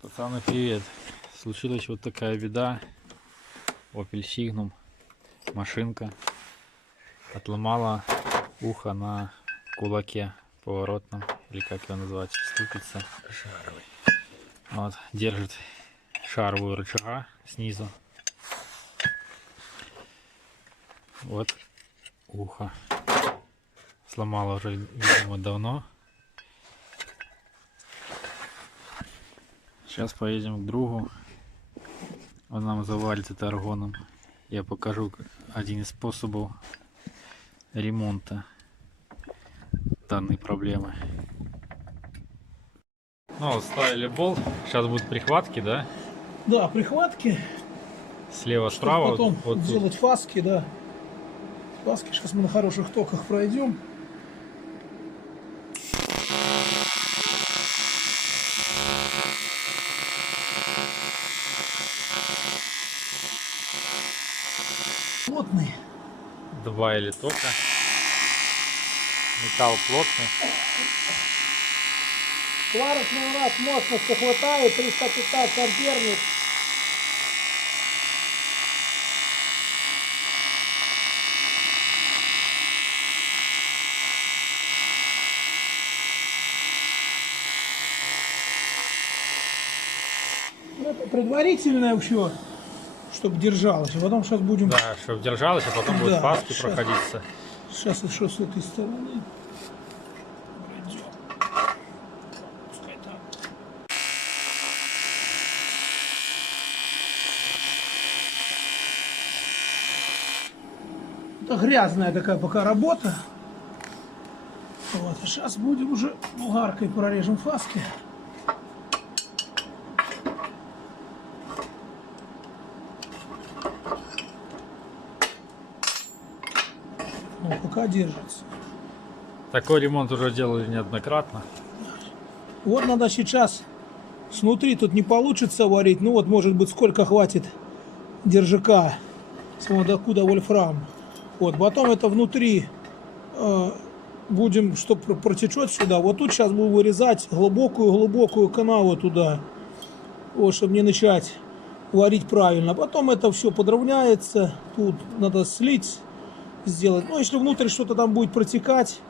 Пацаны, привет! Случилась вот такая беда. Opel Signum, машинка, отломала ухо на кулаке поворотном, или как его назвать, ступица. Шаровый. Вот, держит шаровую рычага снизу. Вот ухо. Сломала уже, видимо, давно. Сейчас поедем к другу. Он нам завалит это аргоном. Я покажу один из способов ремонта данной проблемы. Ну вот, ставили болт. Сейчас будут прихватки, да? Да, прихватки. Слева, Чтобы справа. потом Вот сделать тут. фаски, да. Фаски сейчас мы на хороших токах пройдем. Плотный. 2 или тока. Металл плотный. Сварочный у нас мощности хватает, 315 амперник. Это предварительное все, чтобы держалось. А потом сейчас будем... Да, чтобы держалось, а потом будут Да, фаски сейчас. проходиться. Сейчас еще с этой стороны. Пройдем. Пускай так. Это грязная такая пока работа. Вот. А сейчас будем уже булгаркой прорежем фаски. Ну, пока держится. Такой ремонт уже делали неоднократно. Вот надо сейчас снутри, тут не получится варить. Ну вот, может быть, сколько хватит держака. Смотри, докуда вольфрам. Вот, потом это внутри будем, чтобы протечет сюда. Вот тут сейчас будем вырезать глубокую канаву туда. Вот, чтобы не начать варить правильно. Потом это все подровняется. Тут надо слить, сделать. Ну, если внутрь что-то там будет протекать,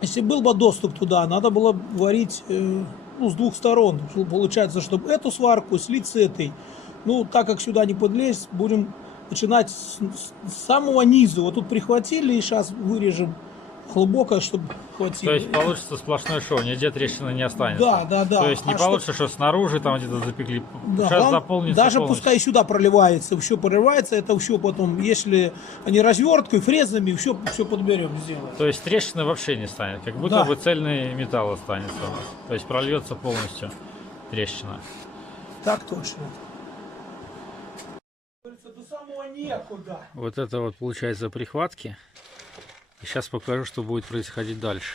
если был бы доступ туда, надо было варить ну, с двух сторон. Получается, чтобы эту сварку слить с этой. Ну, так как сюда не подлезть, будем начинать с самого низу. Вот тут прихватили и сейчас вырежем глубоко, чтобы хватило. То есть получится сплошной шоу, нигде трещины не останется. Да. То есть не получится, что снаружи там где-то запекли. Да, Сейчас заполнится даже полностью. пускай сюда проливается, все проливается, это все потом, если они разверткой, фрезами, все подберем, сделаем. То есть трещины вообще не станет, как будто Да. бы цельный металл останется у нас. То есть прольется полностью трещина. Так точно. До самого некуда. Вот это вот получается прихватки. И сейчас покажу, что будет происходить дальше.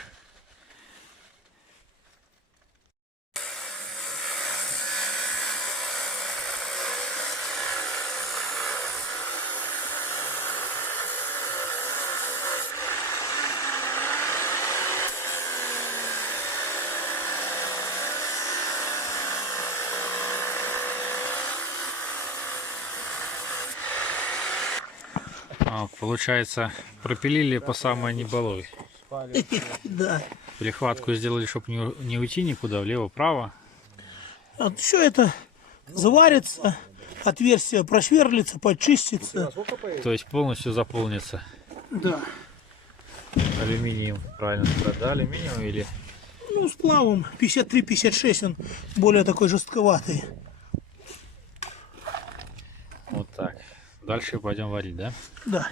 Получается, пропилили по самой неболой. Да. Прихватку сделали, чтобы не уйти никуда, влево-право. Все это заварится, отверстие просверлится, почистится. То есть полностью заполнится Да. алюминием. Правильно сказать, да? Алюминием или... Ну, сплавом 53-56, он более такой жестковатый. Вот так. Дальше пойдем варить, да? Да.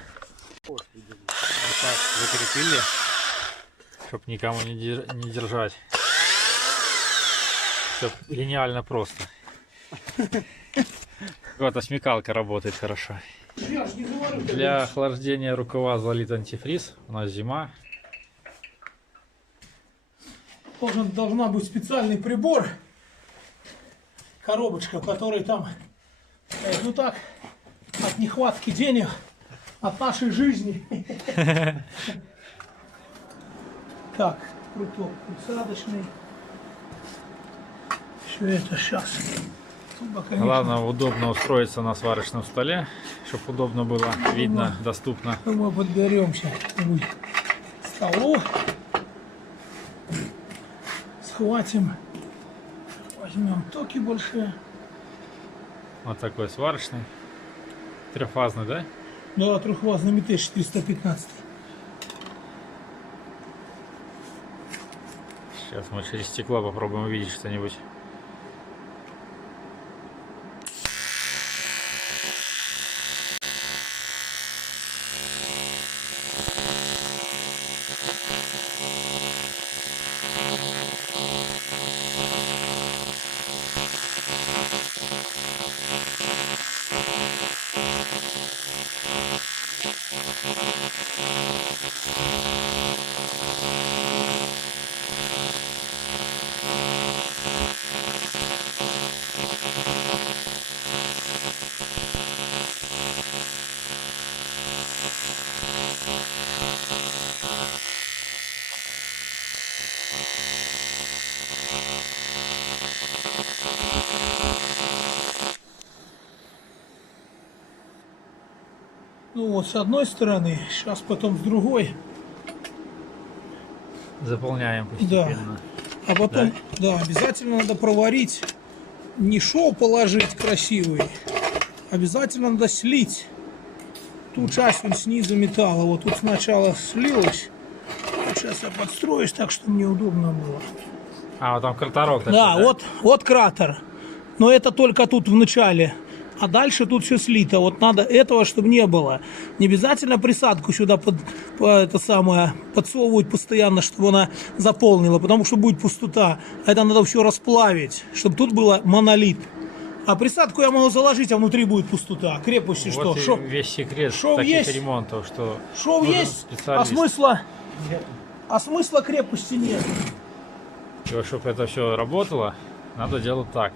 Вот так закрепили, чтобы никому не держать. Все гениально просто. Вот смекалка работает хорошо. Для охлаждения рукава залит антифриз. У нас зима. Должна быть специальный прибор. Коробочка, в которой там, ну так, от нехватки денег, от нашей жизни. Так, пруток присадочный. Все это сейчас. Главное удобно устроиться на сварочном столе, чтобы удобно было, видно, доступно. Мы подберемся к столу. Схватим. Возьмем токи большие. Вот такой сварочный. Трехфазный, да? Да, трехфазный МТ 415. Сейчас мы через стекло попробуем увидеть что-нибудь. Ну вот с одной стороны, сейчас потом с другой. Заполняем постепенно. А потом, да, обязательно надо проварить. Не шов положить красивый. Обязательно надо слить ту часть вон снизу металла. Вот тут сначала слилось. Вот сейчас я подстроюсь так, чтобы мне удобно было. А, вот там кратерок такой, Да, вот кратер. Но это только тут в начале. А дальше тут все слито. Вот надо этого, чтобы не было. Не обязательно присадку сюда подсовывать постоянно, чтобы она заполнила, потому что будет пустота. Это надо все расплавить, чтобы тут было монолит. А присадку я могу заложить, а внутри будет пустота. Крепости вот что? И весь секрет шов таких есть? ремонтов, что Шов нужен есть, специалист. а смысла крепости нет. И вот, чтобы это все работало, надо делать так.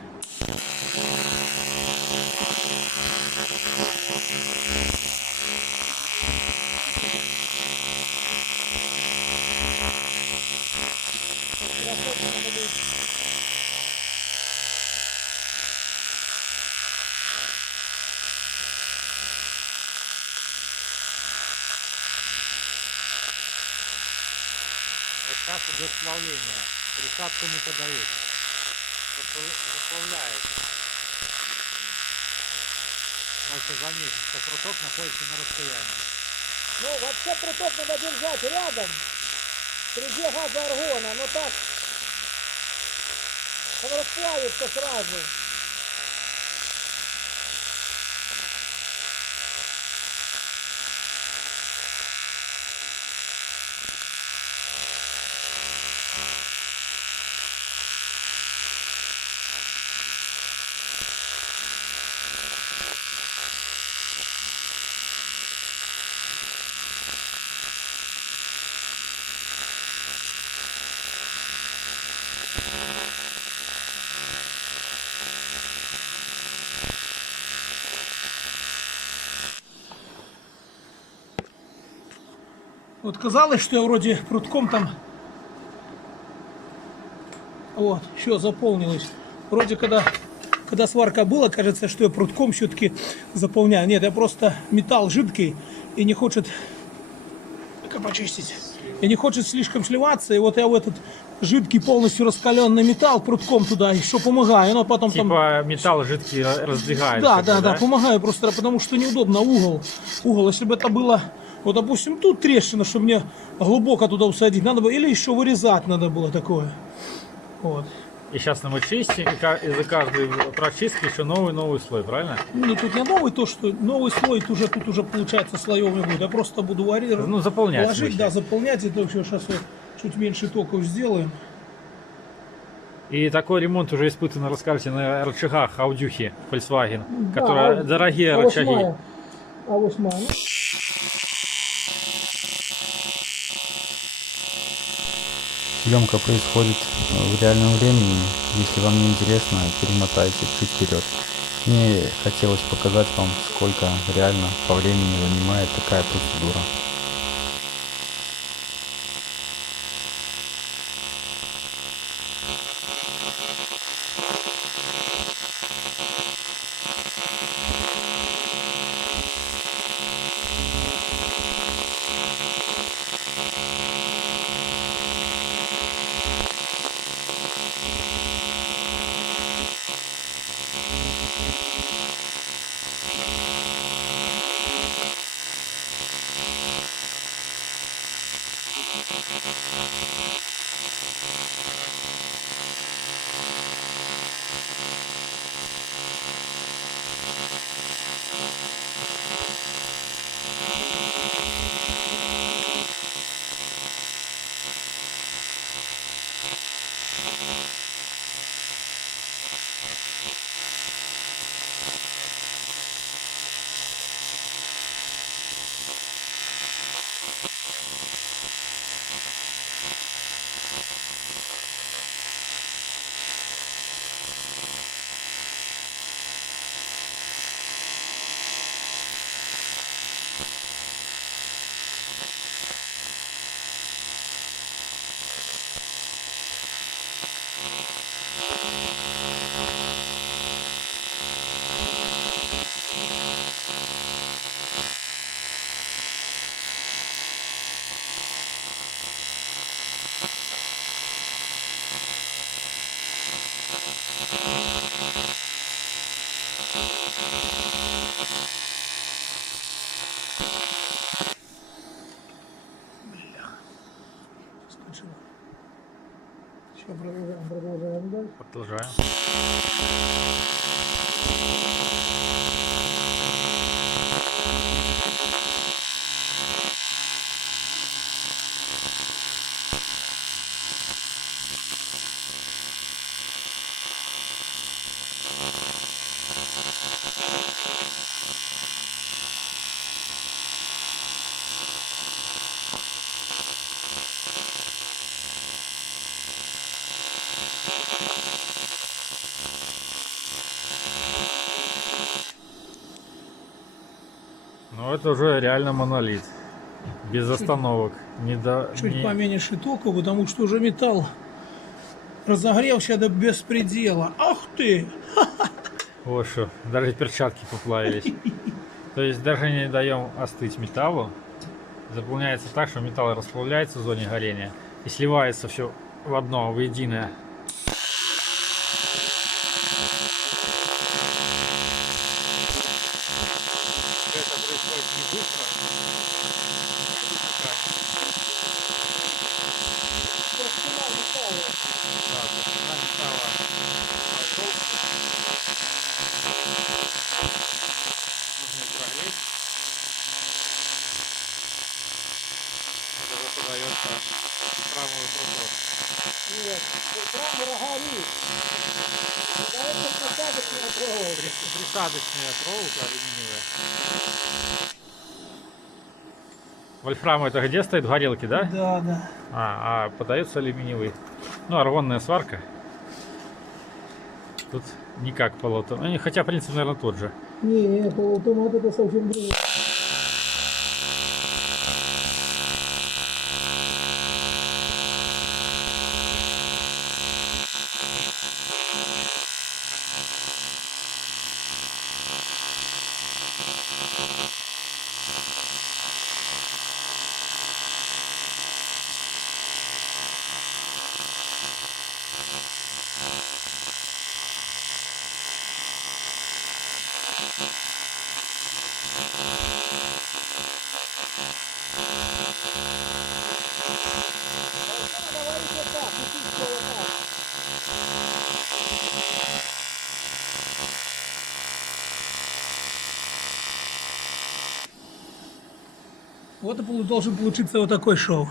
Вот сейчас идет плавление. Присадку не подают. Расплавляют. Можете заметить, что проток находится на расстоянии. Ну, вообще проток надо держать рядом, среди газа аргона, но так он расплавится сразу. Вот казалось, что я вроде прутком там... Вот, все заполнилось. Вроде когда сварка была, кажется, что я прутком все-таки заполняю. Нет, я просто металл жидкий и не хочет... Как почистить? И не хочет слишком сливаться. И вот я в этот жидкий полностью раскаленный металл прутком туда еще помогаю. Но потом типа там... металл жидкий раздвигается. Да, помогаю просто, потому что неудобно угол. Если бы это было... Вот, допустим, тут трещина, чтобы мне глубоко туда усадить, надо было, или еще вырезать надо было такое. Вот. И сейчас мы чистим, и за каждой прочистки еще новый слой, правильно? Ну, тут не новый, то, что новый слой тут уже получается слоем не будет. Я просто буду варить, ну, заполнять. ложить, да, заполнять, и то все сейчас чуть меньше токов сделаем. И такой ремонт уже испытан, расскажите, на рычагах Аудюхи Volkswagen, которые дорогие рычаги. А8. Съемка происходит в реальном времени. Если вам не интересно, перемотайте чуть вперед. Мне хотелось показать вам, сколько реально по времени занимает такая процедура. Продолжаем. Ну это уже реально монолит. Без остановок. Чуть поменьше тока, потому что уже металл разогрелся до беспредела. Ах ты! Вот что, даже перчатки поплавились. То есть даже не даем остыть металлу. Заполняется так, что металл расплавляется в зоне горения и сливается все в одно, в единое. Это происходит не быстро. Да, толщина металла толстая. Нужно их прогреть. Это зато дается правую прокол. Нет, камера горит. Это посадочная проволока. Присадочная проволока алюминиевая. Вольфрам это где стоит? В горелке, да? Да, да. А подается алюминиевый. Ну, аргонная сварка. Тут никак полуавтомат. Хотя принцип, наверное, тот же. Не, полуавтомат это совсем другое. Вот и должен получиться вот такой шов.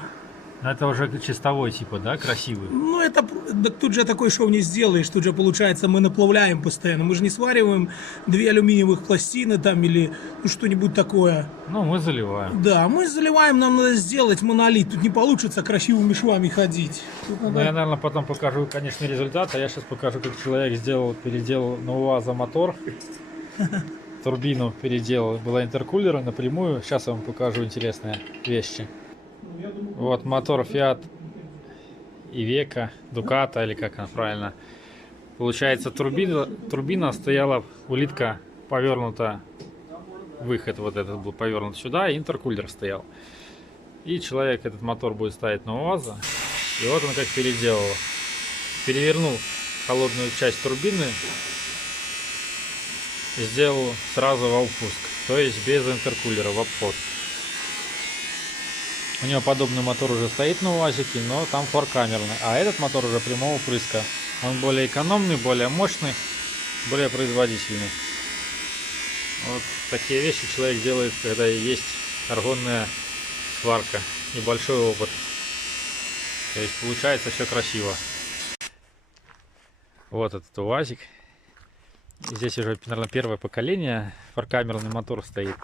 Это уже чистовой типа, да, красивый? Ну, это да, тут же такой шов не сделаешь. Тут же получается мы наплавляем постоянно. Мы же не свариваем 2 алюминиевых пластины там или ну, что-нибудь такое. Ну, мы заливаем. Да, мы заливаем, нам надо сделать монолит. Тут не получится красивыми швами ходить. Тут Ну, надо... я, наверное, потом покажу конечный результат, а я сейчас покажу, как человек переделал на УАЗа мотор. Турбину переделал, была интеркулера напрямую. Сейчас я вам покажу интересные вещи. Вот мотор Fiat Iveco, Ducato, или как она правильно. Получается, турбина стояла, улитка повернута, выход вот этот был повернут сюда, и интеркулер стоял. И человек этот мотор будет ставить на УАЗа. И вот он как переделал. Перевернул холодную часть турбины, сделал сразу в впуск, то есть без интеркулера в обход. У него подобный мотор уже стоит на УАЗике, но там форкамерный. А этот мотор уже прямого впрыска. Он более экономный, более мощный, более производительный. Вот такие вещи человек делает, когда есть аргонная сварка и большой опыт. То есть получается все красиво. Вот этот УАЗик. Здесь уже, наверное, первое поколение. Форкамерный мотор стоит.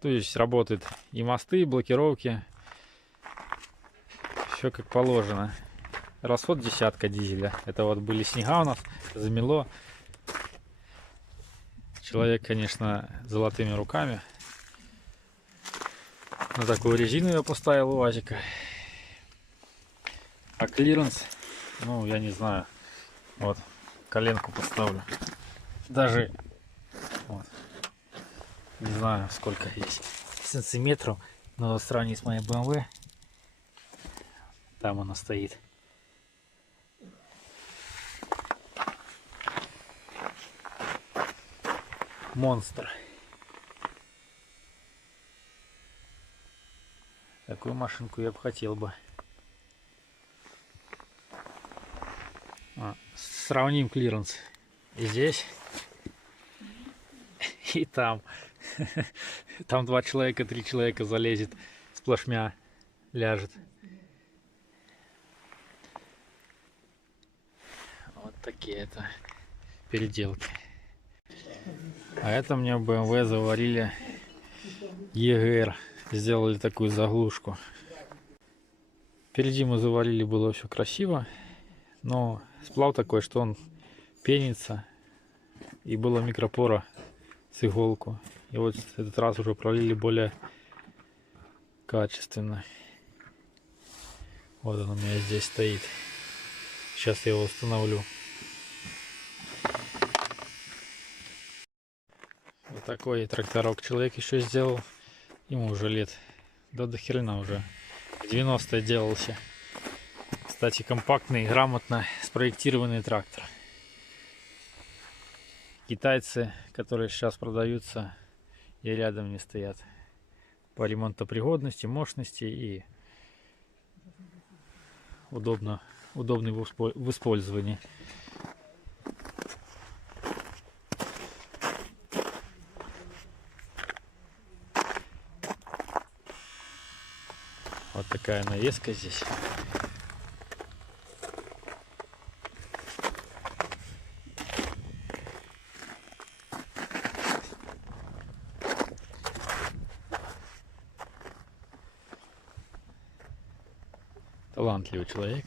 То есть работают и мосты, и блокировки. Все как положено. Расход 10 дизеля. Это вот были снега у нас, замело. Человек, конечно, золотыми руками. На такую резину я поставил УАЗика. А клиренс, ну я не знаю. Вот, коленку поставлю. Даже вот. Не знаю, сколько есть сантиметров, но сравнить с моей BMW, там она стоит. Монстр. Такую машинку я бы хотел бы. Сравним клиренс. И здесь, и там. Там 2 человека, 3 человека залезет, сплошмя ляжет. Вот такие это переделки. А это мне в BMW заварили EGR. Сделали такую заглушку. Впереди мы заварили, было все красиво. Но сплав такой, что он пенится. И была микропора с иголку. И вот этот раз уже пролили более качественно. Вот он у меня здесь стоит. Сейчас я его установлю. Вот такой тракторок человек еще сделал. Ему уже лет до хрена уже. В 90-е делался. Кстати, компактный, грамотно спроектированный трактор. Китайцы, которые сейчас продаются, и рядом не стоят. По ремонтопригодности, мощности и удобный в использовании. Вот такая навеска здесь. Талантливый человек.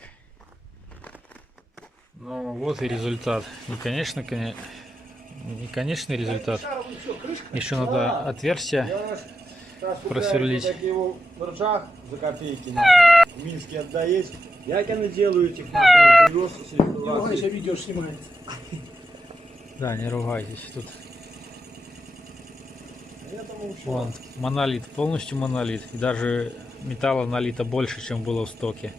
Ну вот и результат. Не конечный результат. Еще надо отверстие просверлить. Его в ржах за копейки в Минске отдаешь. Як они делают их нахуй, привез с реставрации. Видео снимает. Да, не ругайтесь. Тут вон, монолит, полностью монолит. И даже металла налито больше, чем было в стоке.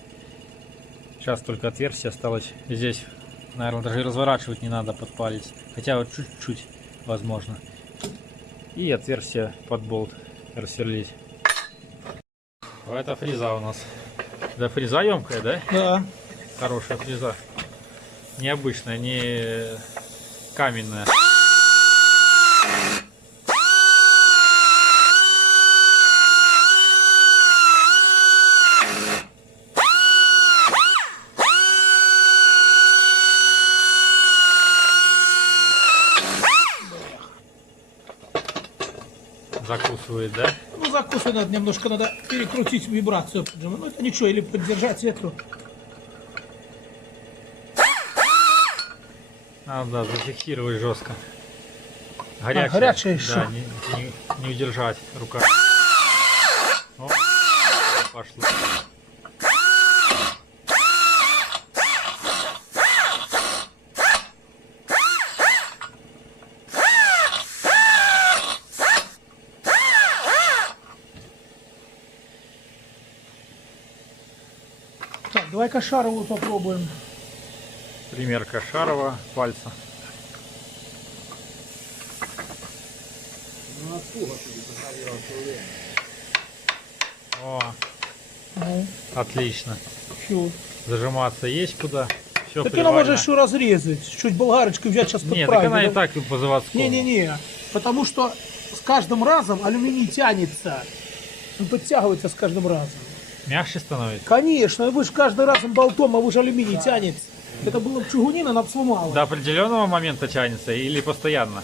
Сейчас только отверстие осталось. Здесь, наверное, даже разворачивать не надо под палец. Хотя вот чуть-чуть возможно. И отверстие под болт рассверлить. А это фреза у нас. Да, фреза емкая, да? Да. Хорошая фреза. Необычная, не каменная. Закусывает, да? Ну, закусывать надо, немножко надо перекрутить вибрацию. Ну, это ничего, или поддержать ветру. Надо, да, зафиксировать жестко. Горячая, горячая да, еще. не удержать рука. О, пошло. Так, давай-ка шаровую попробуем. Примерка шарова пальца. Ну, откуда ты заходил все время? О, Ну, отлично. все. Зажиматься есть куда. Все Так ты нам можешь еще разрезать. Чуть болгарочку взять, сейчас Нет, так подправить. она и так и по заводскому. Не-не-не. Потому что с каждым разом алюминий тянется. Он подтягивается с каждым разом. Мягче становится. Конечно, вы же каждый раз болтом, а вы же алюминий тянется. Это было бы чугунина, она бы сломала. До определенного момента тянется или постоянно?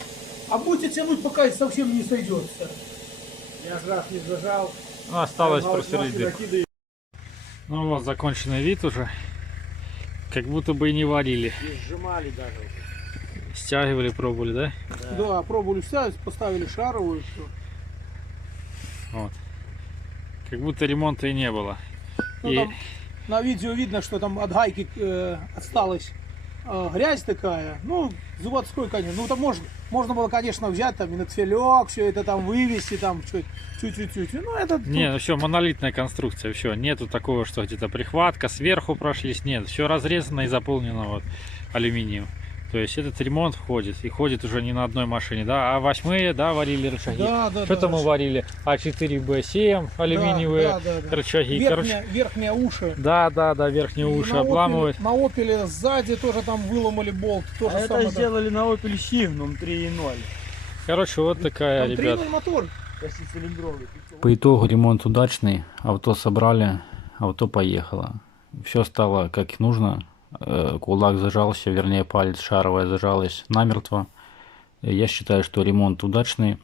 А будете тянуть, пока совсем не сойдется. Я же раз не зажал. Ну, осталось Нажал, просверлить нахуй дырку. накидывай. Ну вот, законченный вид уже. Как будто бы и не варили. И сжимали даже. Стягивали, пробовали, да? Да, пробовали ставить, поставили шаровую, все. Вот. Как будто ремонта и не было. Ну, И там на видео видно, что там от гайки осталась грязь такая. Ну, заводской, конечно. Ну, там можно было, конечно, взять там иноцвелек, все это там вывести, там чуть-чуть. Ну, это... не, ну все, монолитная конструкция, все. Нету такого, что где-то прихватка, сверху прошлись. Нет, все разрезано и заполнено вот алюминием. То есть этот ремонт входит, и ходит уже не на одной машине, да? А 8-е, да, варили рычаги? Да, да, Что-то да. мы варили А4Б7, алюминиевые да. рычаги. Короче, Верхние уши. да, верхние И уши на обламывают. На Опеле сзади тоже там выломали болт. То же самое. Это сделали на Opel Signum 3.0. Короче, вот такая, Там ребят. 3.0 мотор. 6-цилиндровый. По итогу ремонт удачный, авто собрали, авто поехало. Все стало как нужно. Кулак зажался, вернее палец шаровая зажалась намертво. Я считаю, что ремонт удачный.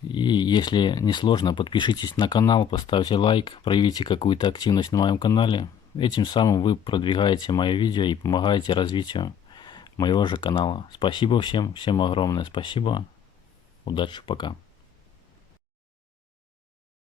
И если не сложно, подпишитесь на канал, поставьте лайк, проявите какую-то активность на моем канале. Этим самым вы продвигаете мое видео и помогаете развитию моего же канала. Спасибо всем, всем огромное спасибо. Удачи, пока.